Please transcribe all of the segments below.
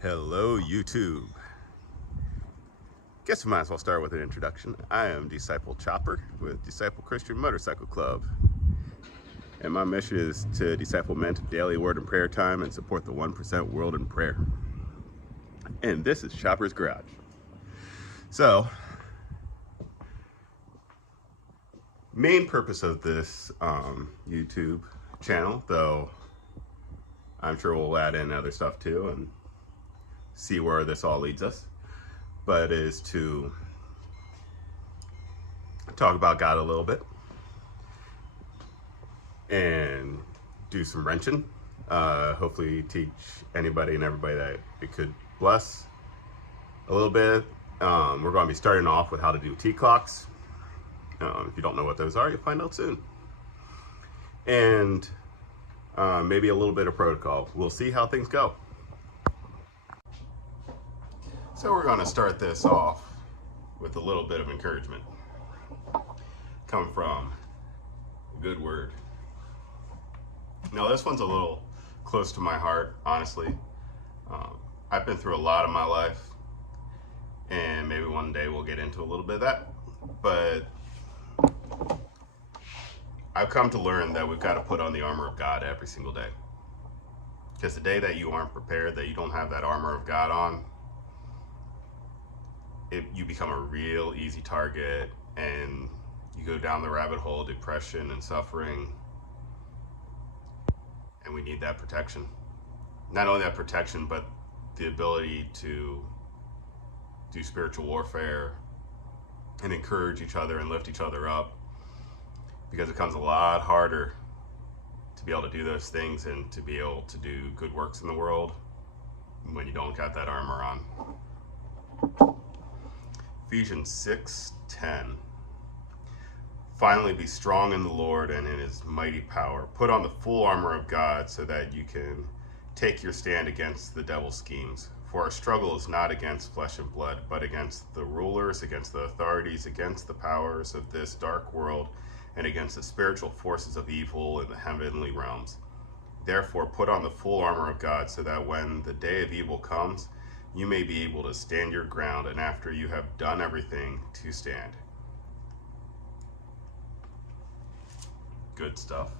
Hello, YouTube. Guess we might as well start with an introduction. I am Disciple Chopper with Disciple Christian Motorcycle Club. And my mission is to disciple men to daily word and prayer time and support the 1% world in prayer. And this is Chopper's Garage. So, main purpose of this YouTube channel, though I'm sure we'll add in other stuff too and see where this all leads us, but is to talk about God a little bit and do some wrenching. Hopefully teach anybody and everybody that it could bless a little bit. We're going to be starting off with how to do TCLOCKS. If you don't know what those are, you'll find out soon. And maybe a little bit of protocol. We'll see how things go. So we're going to start this off with a little bit of encouragement coming from a good word. Now this one's a little close to my heart, honestly. I've been through a lot of my life, and maybe one day we'll get into a little bit of that, but I've come to learn that we've got to put on the armor of God every single day. Because the day that you aren't prepared, that you don't have that armor of God on, you become a real easy target, and you go down the rabbit hole of depression and suffering. And we need that protection. Not only that protection, but the ability to do spiritual warfare and encourage each other and lift each other up, because it becomes a lot harder to be able to do those things and to be able to do good works in the world when you don't got that armor on. Ephesians 6:10. Finally, be strong in the Lord and in his mighty power. Put on the full armor of God so that you can take your stand against the devil's schemes. For our struggle is not against flesh and blood, but against the rulers, against the authorities, against the powers of this dark world, and against the spiritual forces of evil in the heavenly realms. Therefore, put on the full armor of God so that when the day of evil comes, you may be able to stand your ground, and after you have done everything, to stand. Good stuff.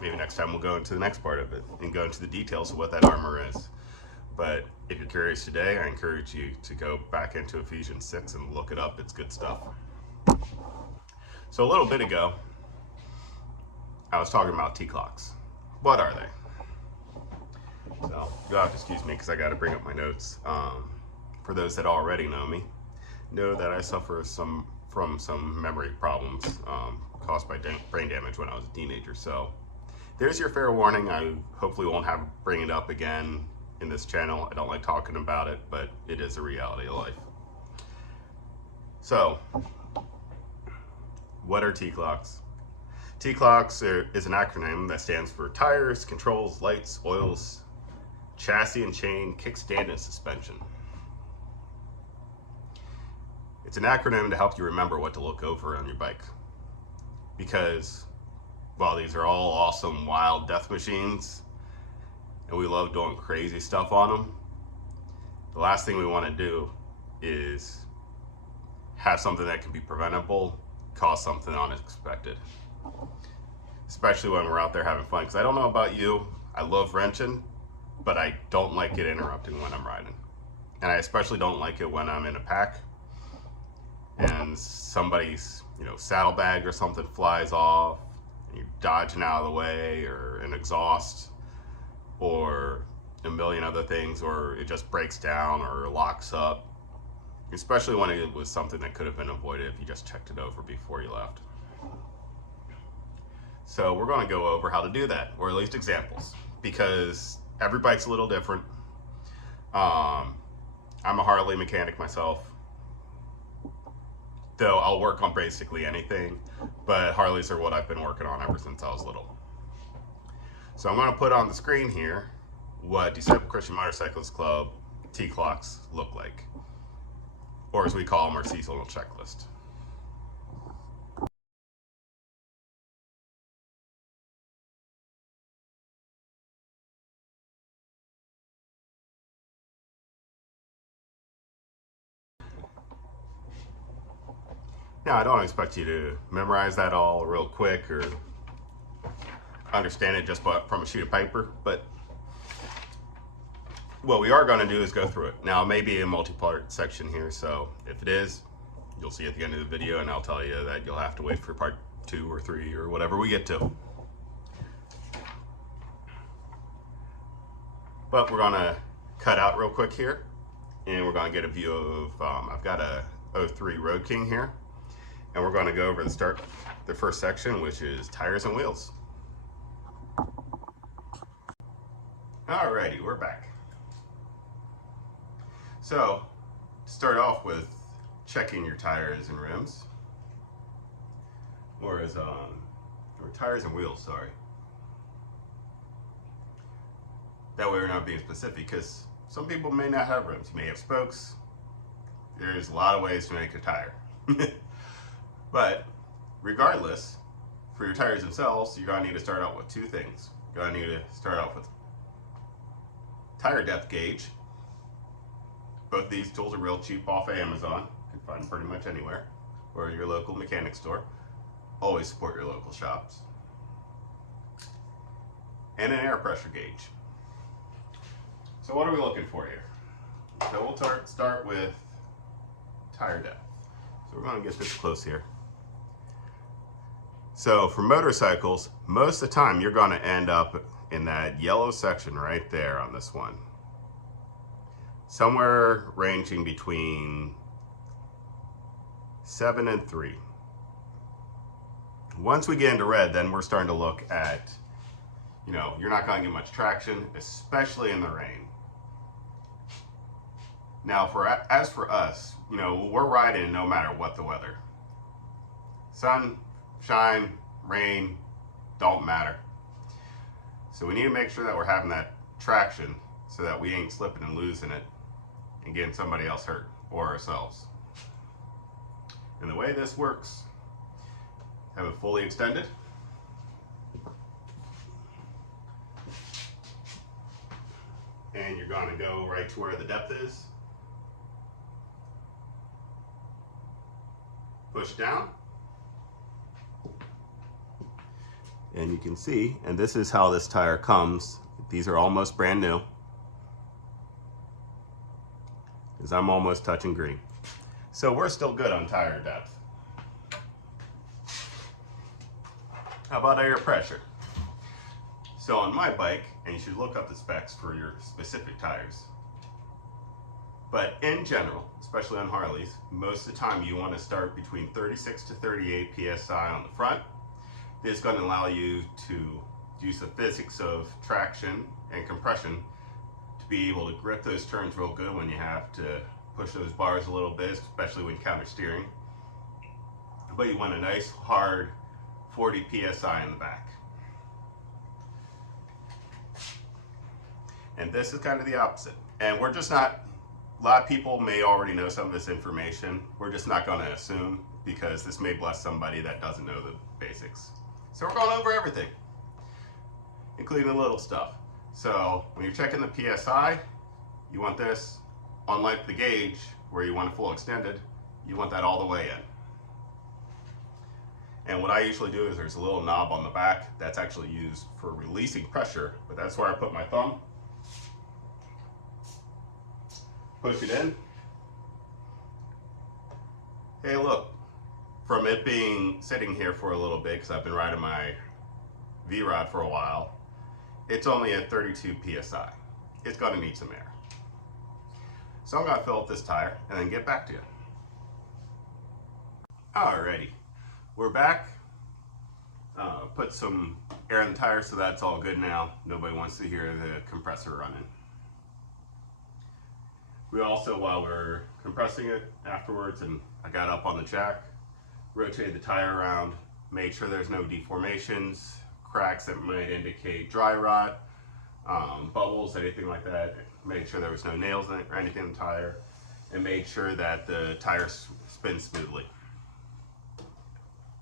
Maybe next time we'll go into the next part of it and go into the details of what that armor is. But if you're curious today, I encourage you to go back into Ephesians 6 and look it up. It's good stuff. So a little bit ago, I was talking about TCLOCKS. What are they? So you'll have to excuse me because I got to bring up my notes. For those that already know me, know that I suffer from some memory problems caused by brain damage when I was a teenager. So there's your fair warning. I hopefully won't have to bring it up again in this channel. I don't like talking about it, but it is a reality of life. So what are TCLOCKS? TCLOCKS is an acronym that stands for tires, controls, lights, oils, chassis and chain, kickstand, and suspension. It's an acronym to help you remember what to look over on your bike. Because while these are all awesome, wild death machines, and we love doing crazy stuff on them, the last thing we want to do is have something that can be preventable cause something unexpected. Especially when we're out there having fun. Because I don't know about you, I love wrenching, but I don't like it interrupting when I'm riding. And I especially don't like it when I'm in a pack and somebody's, saddlebag or something flies off and you're dodging out of the way, or an exhaust, or a million other things, or it just breaks down or locks up, especially when it was something that could have been avoided if you just checked it over before you left. So we're going to go over how to do that, or at least examples, because every bike's a little different. I'm a Harley mechanic myself, though I'll work on basically anything, but Harleys are what I've been working on ever since I was little. So I'm going to put on the screen here what Disciple Christian Motorcyclist Club TCLOCKS look like, or as we call them, our seasonal checklist. Now, I don't expect you to memorize that all real quick or understand it just from a sheet of paper, but what we are going to do is go through it. Now, it may be a multi-part section here, so if it is, you'll see at the end of the video, and I'll tell you that you'll have to wait for part 2 or 3 or whatever we get to. But we're going to cut out real quick here, and we're going to get a view of, I've got a 03 Road King here, and we're going to go over the first section, which is tires and wheels. Alrighty, we're back. So, to start off with checking your tires and rims, or tires and wheels, sorry. That way we're not being specific, because some people may not have rims. You may have spokes. There's a lot of ways to make a tire. But regardless, for your tires themselves, you're going to need to start out with 2 things. You're going to need to start off with tire depth gauge. Both these tools are real cheap off of Amazon. You can find them pretty much anywhere, or your local mechanic store. Always support your local shops. And an air pressure gauge. So what are we looking for here? So we'll start with tire depth. So we're going to get this close here. So for motorcycles, most of the time you're going to end up in that yellow section right there on this one. Somewhere ranging between 7 and 3. Once we get into red, then we're starting to look at, you're not going to get much traction, especially in the rain. Now, as for us, we're riding no matter what the weather. Sun, shine, rain, don't matter. So we need to make sure that we're having that traction so that we ain't slipping and losing it and getting somebody else hurt or ourselves. And the way this works, have it fully extended. And you're going to go right to where the depth is. Push down. And you can see, and this is how this tire comes. These are almost brand new, because I'm almost touching green. So we're still good on tire depth. How about air pressure? So on my bike, and you should look up the specs for your specific tires, but in general, especially on Harleys, most of the time you want to start between 36 to 38 PSI on the front. This is going to allow you to use the physics of traction and compression to be able to grip those turns real good when you have to push those bars a little bit, especially when counter steering. But you want a nice hard 40 PSI in the back. And this is kind of the opposite. And we're just not, a lot of people may already know some of this information. We're just not going to assume, because this may bless somebody that doesn't know the basics. So we're going over everything, including the little stuff. So when you're checking the PSI, you want this, unlike the gauge where you want it full extended, you want that all the way in. And what I usually do is there's a little knob on the back that's actually used for releasing pressure, but that's where I put my thumb. Push it in. Hey, look, from it being sitting here for a little bit, because I've been riding my V-Rod for a while, it's only at 32 PSI. It's going to need some air. So I'm going to fill up this tire and then get back to you. Alrighty, we're back. Put some air in the tire, so that's all good now. Nobody wants to hear the compressor running. We also, while we're compressing it afterwards, and I got up on the jack, rotated the tire around, made sure there's no deformations, cracks that might indicate dry rot, bubbles, anything like that. Made sure there was no nails or anything in the tire, and made sure that the tire spins smoothly.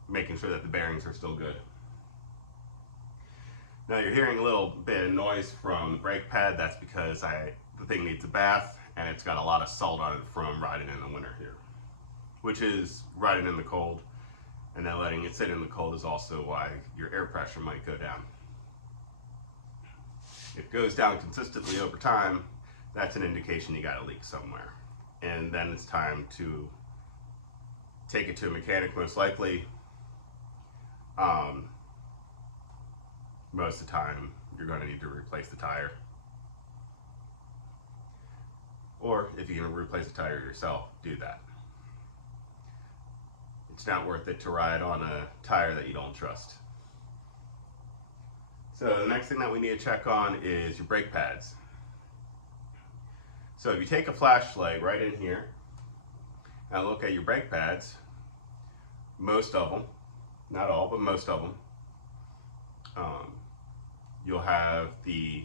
Making sure that the bearings are still good. Now you're hearing a little bit of noise from the brake pad. That's because the thing needs a bath, and it's got a lot of salt on it from riding in the winter here. which is riding in the cold, and then letting it sit in the cold is also why your air pressure might go down. If it goes down consistently over time, that's an indication you got a leak somewhere. And then it's time to take it to a mechanic, most likely. Most of the time, you're going to need to replace the tire. Or if you can replace the tire yourself, do that. It's not worth it to ride on a tire that you don't trust. So the next thing that we need to check on is your brake pads. So if you take a flashlight right in here and look at your brake pads, most of them, not all, but most of them, you'll have the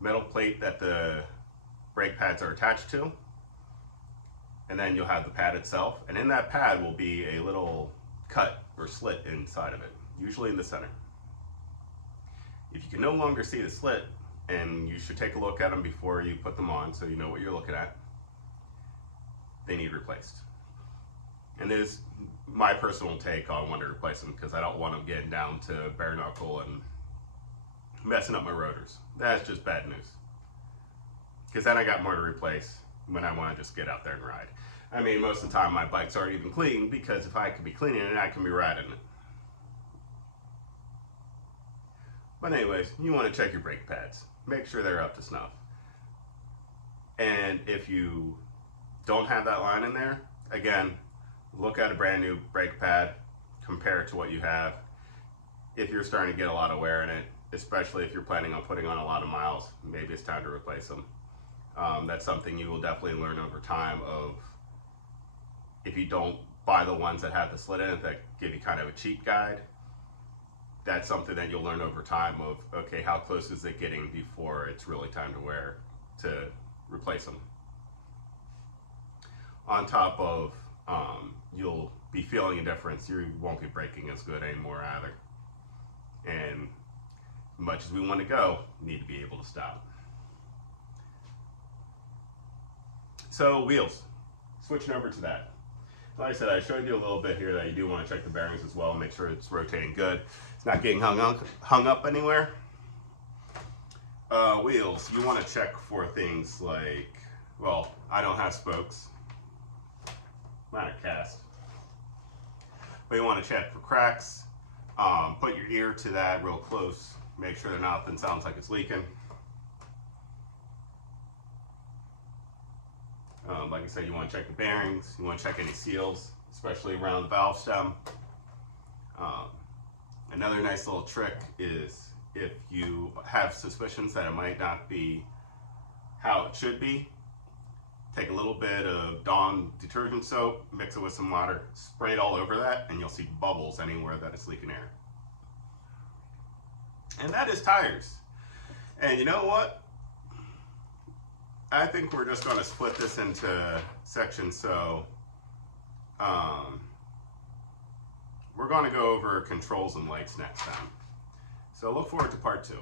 metal plate that the brake pads are attached to, and then you'll have the pad itself, and in that pad will be a little cut or slit inside of it, usually in the center. If you can no longer see the slit, and you should take a look at them before you put them on so you know what you're looking at, they need replaced. And this is my personal take on when to replace them, because I don't want them getting down to bare knuckle and messing up my rotors. That's just bad news. Because then I got more to replace when I want to just get out there and ride. I mean, most of the time my bikes aren't even clean, because if I could be cleaning it, I can be riding it. But anyways, you want to check your brake pads. Make sure they're up to snuff. And if you don't have that line in there, again, look at a brand new brake pad, compare it to what you have. If you're starting to get a lot of wear in it, especially if you're planning on putting on a lot of miles, maybe it's time to replace them. That's something you will definitely learn over time of, if you don't buy the ones that have the slit in it that give you kind of a cheap guide, that's something that you'll learn over time of, okay, how close is it getting before it's really time to replace them. On top of, you'll be feeling a difference. You won't be braking as good anymore either. And much as we want to go, we need to be able to stop. So wheels, switching over to that. Like I said, I showed you a little bit here that you do want to check the bearings as well, make sure it's rotating good. It's not getting hung up anywhere. Wheels, you want to check for things like, well, I don't have spokes. Mine are cast. But you want to check for cracks. Put your ear to that real close. Make sure that nothing sounds like it's leaking. Like I said, you want to check the bearings. You want to check any seals, especially around the valve stem. Another nice little trick is, if you have suspicions that it might not be how it should be, take a little bit of Dawn detergent soap, mix it with some water, spray it all over that, and you'll see bubbles anywhere that it's leaking air. And that is tires. And you know what? I think we're just going to split this into sections, so we're going to go over controls and lights next time. So look forward to part 2.